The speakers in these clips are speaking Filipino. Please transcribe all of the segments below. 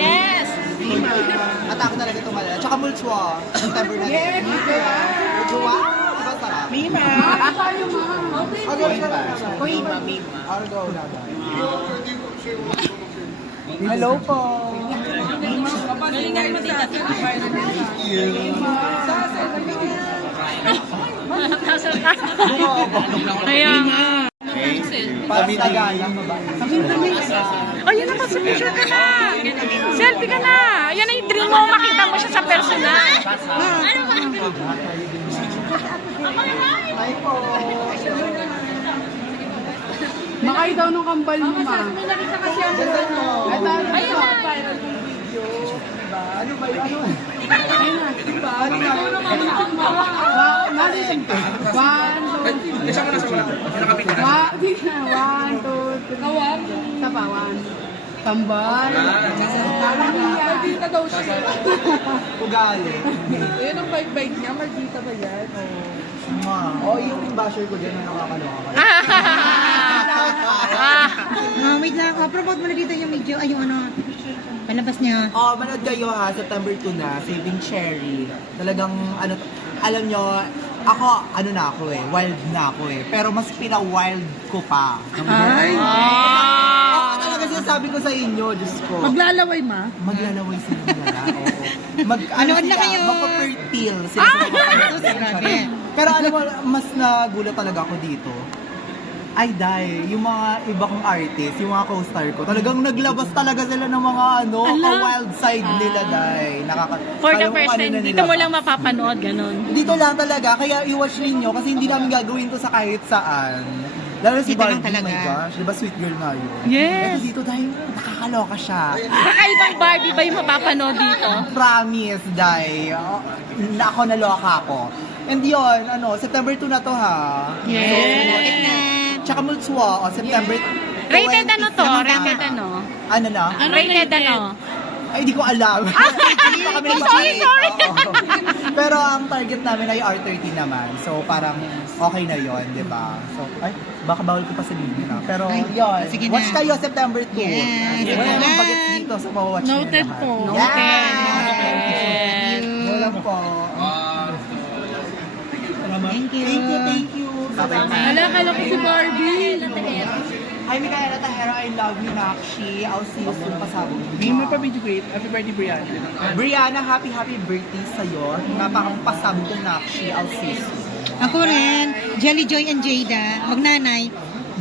Yes! At ako talaga ito malala. Tsaka Mulswa, September na rin. Mulswa? Diba sarap? Mima! Argo na ba? Hello po! Galingan mo dito. Ayan. Pamitagaan ba ba? Ayun naman, picture ka na. Selfie ka na. Yan ay dream mo, makita mo siya sa personal. Ano ba? Hi po! Makay daw nung kambal mo, ma. Ayun na. Ano ba yun? Ayun na. Diba? Ano ba yun? Nalisan ka. 1, 2, 3. One, two, three. Isa pa, 1. Kambal. Mardita daw siya. Ugali. Yun ang bite-bite niya. Mardita ba yan? Yung basher ko dyan na nakakaloka. Wait lang, promote mo na dito yung video, ay yung ano, palabas niya. Manood kayo ha, September 2 na, Saving Cherry. Talagang, alam nyo, ako, wild na ako eh. Pero mas pina-wild ko pa. Ay! Talaga sinasabi ko sa inyo, Diyos ko. Maglalaway, ma? Maglalaway sila nila, oo. Manood na kayo. Magpa-fertile sila sa Grabe. Pero alam mo, mas nagulat talaga ako dito. Ay, dahil yung mga iba kong artist, yung mga co-star ko, talagang naglabas talaga sila ng mga wild side nila, dahil For the first time, dito mo lang mapapanood, ganun. dito lang talaga, kaya i-watch ninyo kasi hindi namin gagawin to sa kahit saan. Lalo si Dito lang Barbie, talaga. my gosh, di ba sweet girl na yun? Yes. Ito dito dahil nakakaloka siya. Kakaibang Barbie ba yung mapapanood dito? Promise, dahil ako naloka ako. And yun, September 2 na to ha. Yes. Tsaka Mulswa, September Rated 20. ano to? Rated ano? Ano na? Rated ano? Ay, hindi ko alam. Hindi pa kami Sorry. Oo. Pero ang target namin ay R13 naman. So parang okay na yon, di ba? So, ay, baka bawal ko pa sabihin na. Pero yun, sige na. watch kayo September 2. Yes. Wala nang bagets dito sa mga-watch nyo Noted lahat. po. Noted. Wala po. Thank you. Thank you. Bye-bye. Kala ko si Barbie. Hi, Micaela Tahero. I love you, Nakshi. I'll see you soon. Pasabog. Hindi mo pa video great. Happy birthday, Brian. Brianna, happy birthday sa'yo. Napakapasabog kong Nakshi. I'll see you soon. Ako rin, Jelly Joy and Jada, magnanay.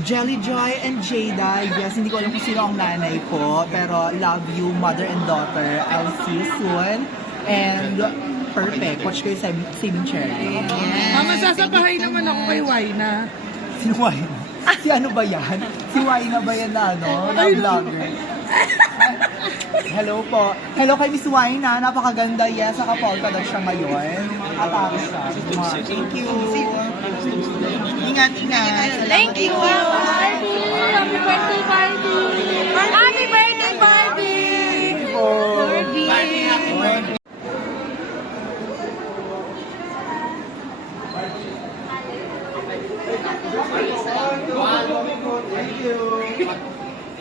Jelly Joy and Jada. Yes, hindi ko alam kung sino ang nanay ko. Pero love you, mother and daughter. I'll see you soon. And perfect. Watch kayo sa Saving Cherry. Mama, sasabahay naman ako kay Waina. Si Waina? Si ano ba yan? Si Waina ba yan na na vlogger? Hello po. Hello kay Miss Waina. Napakaganda. Yes, nakapolka daw siya ngayon. At ako siya. Thank you. Ingat. Thank you, Barbie! Happy birthday, Barbie! Happy birthday, Barbie! Barbie. Thank you.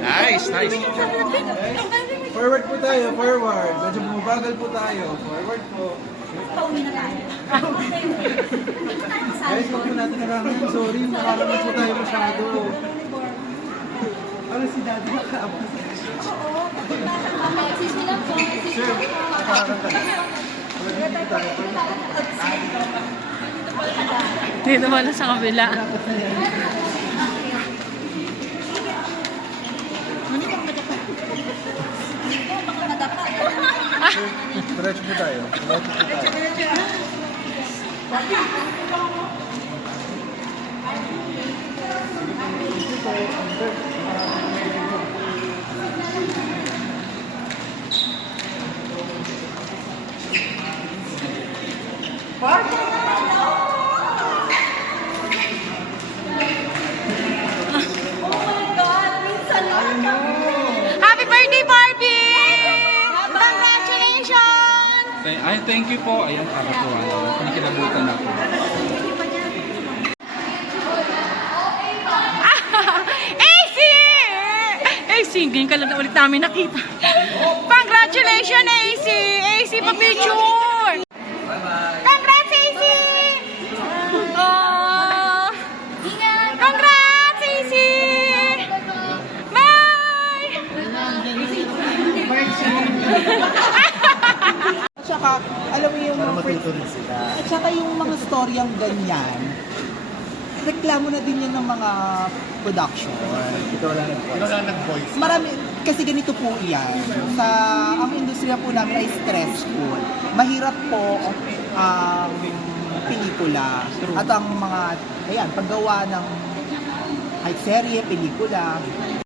Nice. Forward po tayo, forward. Medyo bumabagal po tayo. Forward po. Guys, huwag po natin narangan. Sorry, nakaranas po tayo masyado. Ano si Daddy nakaabot? Sir, nakaranas tayo. Dito mo na sa kabila. Diretso po tayo. Happy birthday, Barbie! Congratulations! Ay, thank you po. Ayan, nakakatuwa. Panikilabutan ako. AC, ngayon ka lang ulit namin nakita. Congratulations, AC! AC pa picture! Congrats, AC! Oh, congrats, AC! Bye! At saka, alam mo yung mga at saka yung mga storyang ganyan, reklamo na din yan ng mga production. Ikaw lang nag-voice. Marami, kasi ganito po yan. Ang industriya po namin ay stressful. Mahirap po ang pelikula at ang mga, paggawa ng kahit serye, pelikula,